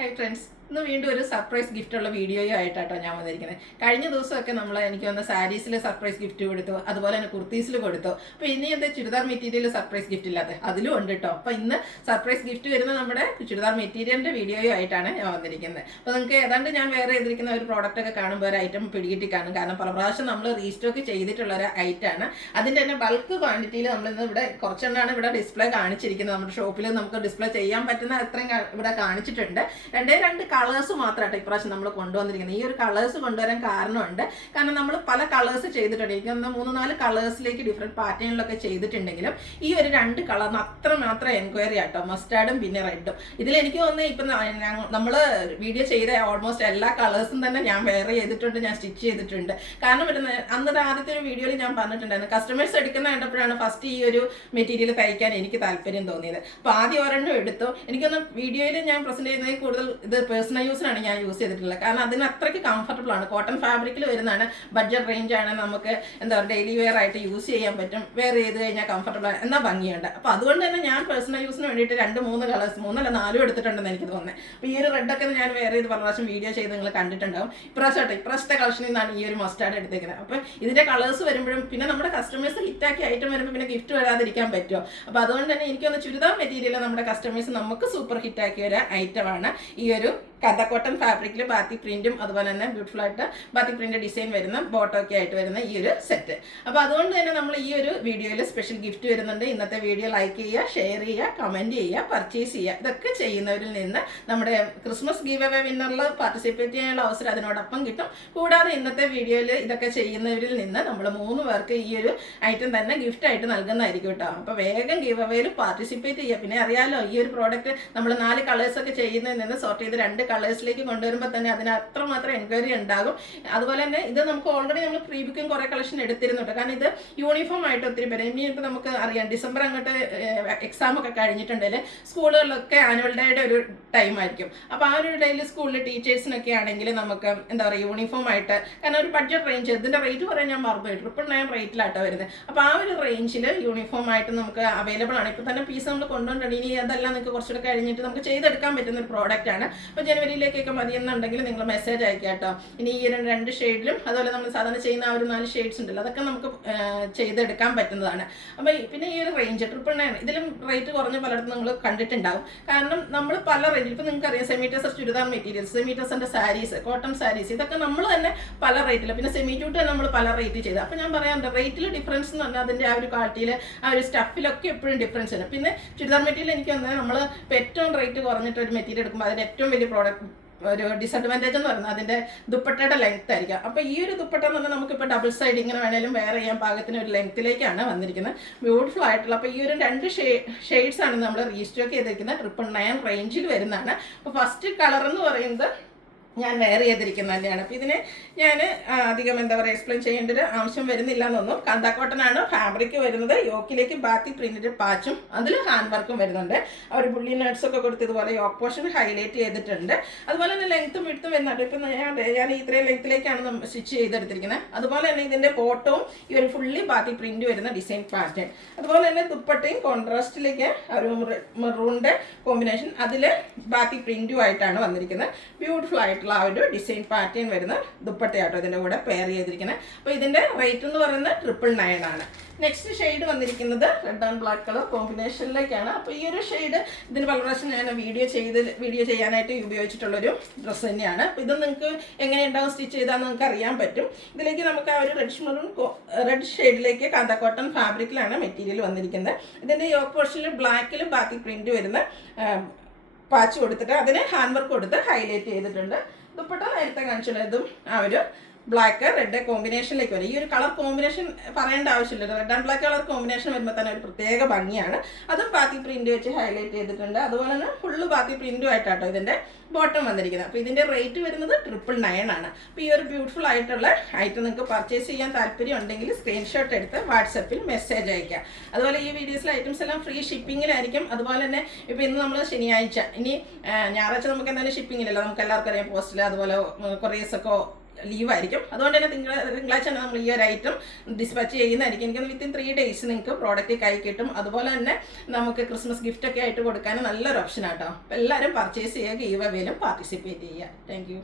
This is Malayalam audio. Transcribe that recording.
Hi friends. ഇന്ന് വീണ്ടും ഒരു സർപ്രൈസ് ഗിഫ്റ്റുള്ള വീഡിയോയും ആയിട്ടാട്ടോ ഞാൻ വന്നിരിക്കുന്നത്. കഴിഞ്ഞ ദിവസമൊക്കെ എനിക്ക് വന്ന സാരീസിൽ സർപ്രൈസ് ഗിഫ്റ്റ് കൊടുത്തു, അതുപോലെ തന്നെ കുർത്തീസിൽ കൊടുത്തു. അപ്പോൾ ഇനി എന്താ ചുരിദാർ മെറ്റീരിയൽ സർപ്രൈസ് ഗിഫ്റ്റ് ഇല്ലാത്ത അതിലും ഉണ്ട് കേട്ടോ. അപ്പോൾ ഇന്ന് സർപ്രൈസ് ഗിഫ്റ്റ് വരുന്ന നമ്മുടെ ചുരിദാർ മെറ്റീരിയലിൻ്റെ വീഡിയോയും ആയിട്ടാണ് ഞാൻ വന്നിരിക്കുന്നത്. അപ്പോൾ നിങ്ങൾക്ക് ഏതാണ്ട് ഞാൻ വേറെ ചെയ്തിരിക്കുന്ന ഒരു പ്രോഡക്റ്റ് ഒക്കെ കാണുമ്പോൾ ഒരു ഐറ്റം പിടികിട്ടി കാണും. കാരണം പല പ്രാവശ്യം നമ്മൾ റീസ്റ്റോക്ക് ചെയ്തിട്ടുള്ള ഒരു ഐറ്റമാണ്. അതിൻ്റെ തന്നെ ബൾക്ക് ക്വാണ്ടിറ്റിയിൽ നമ്മളിന്ന് ഇവിടെ കുറച്ചെണ്ണമാണ് ഇവിടെ ഡിസ്പ്ലേ കാണിച്ചിരിക്കുന്നത്. നമ്മുടെ ഷോപ്പിൽ നമുക്ക് ഡിസ്പ്ലേ ചെയ്യാൻ പറ്റുന്ന അത്രയും ഇവിടെ കാണിച്ചിട്ടുണ്ട്. രണ്ട് കളേഴ്സ് മാത്രമായിട്ട് ഇപ്രാവശ്യം നമ്മൾ കൊണ്ടുവന്നിരിക്കുന്നത്. ഈ ഒരു കളേഴ്സ് കൊണ്ടുവരാൻ കാരണമുണ്ട്. കാരണം നമ്മൾ പല കളേഴ്സ് ചെയ്തിട്ടുണ്ട്. എനിക്ക് 3-4 കളേഴ്സിലേക്ക് ഡിഫറെൻറ്റ് പാറ്റേണിലൊക്കെ ചെയ്തിട്ടുണ്ടെങ്കിലും ഈ ഒരു 2 കളറിന് അത്രമാത്രം എൻക്വയറി ആട്ടോ, മസ്റ്റാർഡും പിന്നെ റെഡും. ഇതിലെനിക്ക് തോന്നുന്നത് ഇപ്പം നമ്മൾ വീഡിയോ ചെയ്ത ഓൾമോസ്റ്റ് എല്ലാ കളേഴ്സും തന്നെ ഞാൻ വെയർ ചെയ്തിട്ടുണ്ട്, ഞാൻ സ്റ്റിച്ച് ചെയ്തിട്ടുണ്ട്. കാരണം അന്നത്തെ ആദ്യത്തെ ഒരു വീഡിയോയിൽ ഞാൻ പറഞ്ഞിട്ടുണ്ടായിരുന്നു, കസ്റ്റമേഴ്സ് എടുക്കുന്ന കണ്ടപ്പോഴാണ് ഫസ്റ്റ് ഈ ഒരു മെറ്റീരിയൽ തയ്ക്കാൻ എനിക്ക് താല്പര്യം തോന്നിയത്. അപ്പോൾ ആദ്യം ഒരെണ്ണം എടുത്തു. എനിക്കൊന്ന് വീഡിയോയിൽ ഞാൻ പ്രസൻറ്റ് ചെയ്യുന്നതിൽ കൂടുതൽ ഇത് പേഴ്സണൽ യൂസിനാണ് ഞാൻ യൂസ് ചെയ്തിട്ടുള്ളത്. കാരണം അതിന് അത്രയ്ക്ക് കംഫർട്ടബിൾ ആണ്. കോട്ടൺ ഫാബ്രിക്കിൽ വരുന്നതാണ്, ബഡ്ജറ്റ് റേഞ്ച് ആണ്, നമുക്ക് എന്താ പറയുക ഡെയിലി വെയർ ആയിട്ട് യൂസ് ചെയ്യാൻ പറ്റും. വെയർ ചെയ്ത് കഴിഞ്ഞാൽ കംഫർട്ടബിൾ എന്നാൽ ഭംഗിയുണ്ട്. അപ്പോൾ അതുകൊണ്ട് തന്നെ ഞാൻ പേഴ്സണൽ യൂസിന് വേണ്ടിയിട്ട് 2-3 കളേഴ്സ് 3-4 എടുത്തിട്ടുണ്ടെന്ന് എനിക്ക് തോന്നുന്നത്. അപ്പോൾ ഈ ഒരു റെഡൊക്കെ ഞാൻ വെയർ ചെയ്ത് പല പ്രാവശ്യം വീഡിയോ ചെയ്ത് നിങ്ങൾ കണ്ടിട്ടുണ്ടാവും. ഇപ്രാവശ്യത്തെ കളക്ഷനിൽ നിന്നാണ് ഈ ഒരു മസ്റ്റാർഡ് എടുത്തേക്കുന്നത്. അപ്പോൾ ഇതിൻ്റെ കളേഴ്സ് വരുമ്പോഴും പിന്നെ നമ്മുടെ കസ്റ്റമേഴ്സ് ഹിറ്റാക്കി ഐറ്റം വരുമ്പോൾ പിന്നെ ഗിഫ്റ്റ് വരാതിരിക്കാൻ പറ്റുമോ? അപ്പോൾ അതുകൊണ്ട് തന്നെ എനിക്കൊന്ന് ചുരിദാർ മെറ്റീരിയൽ നമ്മുടെ കസ്റ്റമേഴ്സ് നമുക്ക് സൂപ്പർ ഹിറ്റാക്കിയ ഒരു ഐറ്റമാണ് ഈ ഒരു കഥ കോട്ടൺ ഫാബ്രിക്കിൽ ബാത്തിക് പ്രിന്റും അതുപോലെ തന്നെ ബ്യൂട്ടിഫുൾ ആയിട്ട് ബാത്തിക് പ്രിന്റ് ഡിസൈൻ വരുന്ന ബോട്ടമൊക്കെ ആയിട്ട് വരുന്ന ഈ ഒരു സെറ്റ്. അപ്പോൾ അതുകൊണ്ട് തന്നെ നമ്മൾ ഈ ഒരു വീഡിയോയിൽ സ്പെഷ്യൽ ഗിഫ്റ്റ് വരുന്നുണ്ട്. ഇന്നത്തെ വീഡിയോ ലൈക്ക് ചെയ്യുക, ഷെയർ ചെയ്യുക, കമൻറ്റ് ചെയ്യുക, പർച്ചേസ് ചെയ്യുക. ഇതൊക്കെ ചെയ്യുന്നവരിൽ നിന്ന് നമ്മുടെ ക്രിസ്മസ് ഗീവ് അവേ വിന്നറിൽ പാർട്ടിസിപ്പേറ്റ് ചെയ്യാനുള്ള അവസരം അതിനോടൊപ്പം കിട്ടും. കൂടാതെ ഇന്നത്തെ വീഡിയോയിൽ ഇതൊക്കെ ചെയ്യുന്നവരിൽ നിന്ന് നമ്മൾ 3 പേർക്ക് ഈ ഒരു ഐറ്റം തന്നെ ഗിഫ്റ്റായിട്ട് നൽകുന്നതായിരിക്കും കേട്ടോ. അപ്പോൾ വേഗം ഗീവ് അവേയിൽ പാർട്ടിസിപ്പേറ്റ് ചെയ്യുക. പിന്നെ അറിയാലോ, ഈ ഒരു പ്രോഡക്റ്റ് നമ്മൾ 4 കളേഴ്സൊക്കെ ചെയ്യുന്നതിൽ നിന്ന് സോർട്ട് ചെയ്ത് 2 കളേഴ്സിലേക്ക് കൊണ്ടുവരുമ്പോൾ തന്നെ അതിന് അത്രമാത്രം എൻക്വയറി ഉണ്ടാകും. അതുപോലെ തന്നെ ഇത് നമുക്ക് ഓൾറെഡി നമ്മൾ പ്രീ ബുക്കിംഗ് കുറേ കളക്ഷൻ എടുത്തിരുന്നുണ്ട്. കാരണം ഇത് യൂണിഫോം ആയിട്ട് ഒത്തിരി പേര് ഇനിയിപ്പോൾ നമുക്ക് അറിയാം, ഡിസംബർ അങ്ങോട്ട് എക്സാം ഒക്കെ കഴിഞ്ഞിട്ടുണ്ടെങ്കിൽ സ്കൂളുകളിലൊക്കെ ആനുവൽ ഡേയുടെ ഒരു ടൈം ആയിരിക്കും. അപ്പോൾ ആ ഒരു ഡേയിൽ സ്കൂളിൽ ടീച്ചേഴ്സിനൊക്കെ ആണെങ്കിൽ നമുക്ക് എന്താ പറയുക യൂണിഫോം ആയിട്ട്, കാരണം ഒരു ബഡ്ജറ്റ് റേഞ്ച്, ഇതിൻ്റെ റേറ്റ് പറയാൻ ഞാൻ മറന്നു, 999 റേറ്റിലാട്ടോ വരുന്നത്. അപ്പോൾ ആ ഒരു റേഞ്ചിൽ യൂണിഫോം ആയിട്ട് നമുക്ക് അവൈലബിൾ ആണ്. ഇപ്പോൾ തന്നെ പീസ് നമ്മൾ കൊണ്ടുവന്നിട്ടുണ്ട്. ഇനി അതെല്ലാം നിങ്ങൾക്ക് കുറച്ചുകൂടെ കഴിഞ്ഞിട്ട് നമുക്ക് ചെയ്തെടുക്കാൻ പറ്റുന്ന ഒരു പ്രോഡക്റ്റ് ആണ്. അപ്പോൾ ജനുവരിയിലേക്കൊക്കെ മതിയെന്നുണ്ടെങ്കിൽ നിങ്ങൾ മെസ്സേജ് അയക്കുക കേട്ടോ. ഇനി ഈ 2 ഷെയ്ഡിലും അതുപോലെ നമ്മൾ സാധാരണ ചെയ്യുന്ന ആ ഒരു 4 ഷെയ്ഡ്സ് ഉണ്ടല്ലോ, അതൊക്കെ നമുക്ക് ചെയ്തെടുക്കാൻ പറ്റുന്നതാണ്. അപ്പോൾ പിന്നെ ഈ ഒരു റേഞ്ച് 999 ഇതിലും റേറ്റ് കുറഞ്ഞ പലയിടത്തും നിങ്ങൾ കണ്ടിട്ടുണ്ടാവും. കാരണം നമ്മൾ പല റേഞ്ചിൽ ഇപ്പോൾ നിങ്ങൾക്ക് അറിയാം, സെമീറ്റേഴ്സ് ചുരിദാർ മെറ്റീരിയൽസ്, സെമീറ്റേഴ്സിൻ്റെ സാരീസ്, കോട്ടൺ സാരീസ്, ഇതൊക്കെ നമ്മൾ തന്നെ പല റേറ്റിൽ, പിന്നെ സെമി ട്യൂട്ട് നമ്മൾ പല റേറ്റ് ചെയ്ത്. അപ്പോൾ ഞാൻ പറയാറുണ്ട്, റേറ്റിൽ ഡിഫറൻസ് എന്ന് പറഞ്ഞാൽ അതിൻ്റെ ആ ഒരു ക്വാളിറ്റിയിൽ ആ ഒരു സ്റ്റഫിലൊക്കെ എപ്പോഴും ഡിഫറൻസ് ഉണ്ട്. പിന്നെ ചുരിദാർ മെറ്റീരിയൽ എനിക്ക് വന്നാൽ നമ്മൾ ഇപ്പോൾ ഏറ്റവും റേറ്റ് കുറഞ്ഞിട്ട് ഒരു മെറ്റീരിയൽ എടുക്കുമ്പോൾ അതിൻ്റെ ഏറ്റവും വലിയ ഒരു ഡിസഡ്വാൻറ്റേജ് എന്ന് പറയുന്നത് അതിൻ്റെ ദുപ്പട്ടയുടെ ലെങ്ത് ആയിരിക്കും. അപ്പോൾ ഈ ഒരു ദുപ്പട്ട എന്ന് പറഞ്ഞാൽ നമുക്കിപ്പോൾ ഡബിൾ സൈഡ് ഇങ്ങനെ വേണേലും വെയർ ചെയ്യാൻ പാകത്തിന് ഒരു ലെങ്ത്തിലേക്കാണ് വന്നിരിക്കുന്നത്. ബ്യൂട്ടിഫുൾ ആയിട്ടുള്ള, അപ്പോൾ ഈ ഒരു 2 ഷെയ്ഡ്സ് ആണ് നമ്മൾ റീസ്റ്റോക്ക് ചെയ്തിരിക്കുന്നത്. 999 റേഞ്ചിൽ വരുന്നതാണ്. അപ്പോൾ ഫസ്റ്റ് കളർ എന്ന് പറയുന്നത് ഞാൻ വെയർ ചെയ്തിരിക്കുന്നത് തന്നെയാണ്. അപ്പോൾ ഇതിന് ഞാൻ അധികം എന്താ പറയുക എക്സ്പ്ലെയിൻ ചെയ്യേണ്ട ഒരു ആവശ്യം വരുന്നില്ല എന്നൊന്നും. കാന്താ കോട്ടൺ ആണ് ഫാബ്രിക് വരുന്നത്. യോക്കിലേക്ക് ബാത്തി പ്രിന്റഡ് പാച്ചും അതിൽ ഹാൻഡ് വർക്കും വരുന്നുണ്ട്. അവർ പുള്ളി നട്ട്സൊക്കെ കൊടുത്ത് ഇതുപോലെ യോക്ക് പോർഷൻ ഹൈലൈറ്റ് ചെയ്തിട്ടുണ്ട്. അതുപോലെ തന്നെ ലെങ്ത്തും വിഡ്ത്തും വരുന്നുണ്ട്. ഇപ്പം ഞാൻ ഇത്രയും ലെങ്ത്തിലേക്കാണ് സ്റ്റിച്ച് ചെയ്തെടുത്തിരിക്കുന്നത്. അതുപോലെ തന്നെ ഇതിൻ്റെ ബോട്ടവും ഈ ഒരു ഫുള്ളി ബാത്തി പ്രിന്റ് വരുന്ന ഡിസൈൻ പാറ്റേൺ. അതുപോലെ തന്നെ ദുപ്പട്ടയും കോൺട്രാസ്റ്റിലേക്ക് ഒരു മെറൂണിൻ്റെ കോമ്പിനേഷൻ, അതിൽ ബാത്തി പ്രിന്റും ആയിട്ടാണ് വന്നിരിക്കുന്നത്. ബ്യൂട്ടിഫുൾ ആയിട്ടുള്ള ആ ഒരു ഡിസൈൻ പാറ്റേൺ വരുന്ന ദുപ്പട്ടയാട്ടോ ഇതിൻ്റെ കൂടെ പെയർ ചെയ്തിരിക്കുന്നത്. അപ്പോൾ ഇതിൻ്റെ റേറ്റ് എന്ന് പറയുന്നത് 999 ആണ്. നെക്സ്റ്റ് ഷെയ്ഡ് വന്നിരിക്കുന്നത് റെഡ് ആൻഡ് ബ്ലാക്ക് കളർ കോമ്പിനേഷനിലേക്കാണ്. അപ്പോൾ ഈ ഒരു ഷെയ്ഡ് ഇതിന് പല പ്രാവശ്യം ഞാൻ വീഡിയോ ചെയ്യാനായിട്ട് ഉപയോഗിച്ചിട്ടുള്ളൊരു ഡ്രസ്സ് തന്നെയാണ്. അപ്പോൾ ഇത് നിങ്ങൾക്ക് എങ്ങനെയുണ്ടാവും സ്റ്റിച്ച് ചെയ്താൽ നിങ്ങൾക്ക് അറിയാൻ പറ്റും. ഇതിലേക്ക് നമുക്ക് ആ ഒരു റെഡ് ഷെയ്ഡിലേക്ക് കാന്താ കോട്ടൺ ഫാബ്രിക്കിലാണ് മെറ്റീരിയൽ വന്നിരിക്കുന്നത്. ഇതിൻ്റെ യോക്ക് പോർഷനിൽ ബ്ലാക്കിൽ ബാക്കി പ്രിന്റ് വരുന്ന പാച്ച് കൊടുത്തിട്ട് അതിന് ഹാൻഡ് വർക്ക് കൊടുത്ത് ഹൈലൈറ്റ് ചെയ്തിട്ടുണ്ട്. ദുപ്പട്ട നേരത്തെ കാണിച്ചുള്ളതും ആ ഒരു ബ്ലാക്ക് റെഡ് കോമ്പിനേഷനിലേക്ക് വരും. ഈ ഒരു കളർ കോമ്പിനേഷൻ പറയേണ്ട ആവശ്യമില്ല. Red and black colour combination വരുമ്പോൾ തന്നെ ഒരു പ്രത്യേക ഭംഗിയാണ്. അതും ബാത്തി പ്രിന്റ് വെച്ച് ഹൈലൈറ്റ് ചെയ്തിട്ടുണ്ട്. അതുപോലെ തന്നെ ഫുള്ള് ബാത്തി പ്രിന്റും ആയിട്ടാട്ടോ ഇതിൻ്റെ ബോട്ടം വന്നിരിക്കുന്നത്. അപ്പോൾ ഇതിൻ്റെ റേറ്റ് വരുന്നത് 999 ആണ്. അപ്പോൾ ഈ ഒരു ബ്യൂട്ടിഫുൾ ആയിട്ടുള്ള ഐറ്റം നിങ്ങൾക്ക് പർച്ചേസ് ചെയ്യാൻ താല്പര്യം ഉണ്ടെങ്കിൽ സ്ക്രീൻഷോട്ട് എടുത്ത് വാട്സപ്പിൽ മെസ്സേജ് അയക്കുക. അതുപോലെ ഈ വീഡിയോസിലെ ഐറ്റംസ് എല്ലാം ഫ്രീ ഷിപ്പിങ്ങിലായിരിക്കും. അതുപോലെ തന്നെ ഇപ്പോൾ ഇന്ന് നമ്മൾ ശനിയാഴ്ച, ഇനി ഞായറാഴ്ച നമുക്ക് എന്തായാലും ഷിപ്പിങ്ങിലല്ല, നമുക്ക് എല്ലാവർക്കും അറിയാം പോസ്റ്റിൽ അതുപോലെ കൊറിയേഴ്സൊക്കെ ലീവായിരിക്കും. അതുകൊണ്ട് തന്നെ തിങ്കളാഴ്ച തന്നെ നമ്മൾ ഈ ഒരു ഐറ്റം ഡിസ്പാച്ച് ചെയ്യുന്നതായിരിക്കും. എനിക്ക് വിത്തിൻ 3 days നിങ്ങൾക്ക് പ്രോഡക്റ്റ് കൈ കിട്ടും. അതുപോലെ തന്നെ നമുക്ക് ക്രിസ്മസ് ഗിഫ്റ്റൊക്കെ ആയിട്ട് കൊടുക്കാൻ നല്ലൊരു ഓപ്ഷൻ ആട്ടോ. അപ്പോൾ എല്ലാവരും പർച്ചേസ് ചെയ്യുക, ഗീവ് അവേയിലും പാർട്ടിസിപ്പേറ്റ് ചെയ്യുക. Thank you.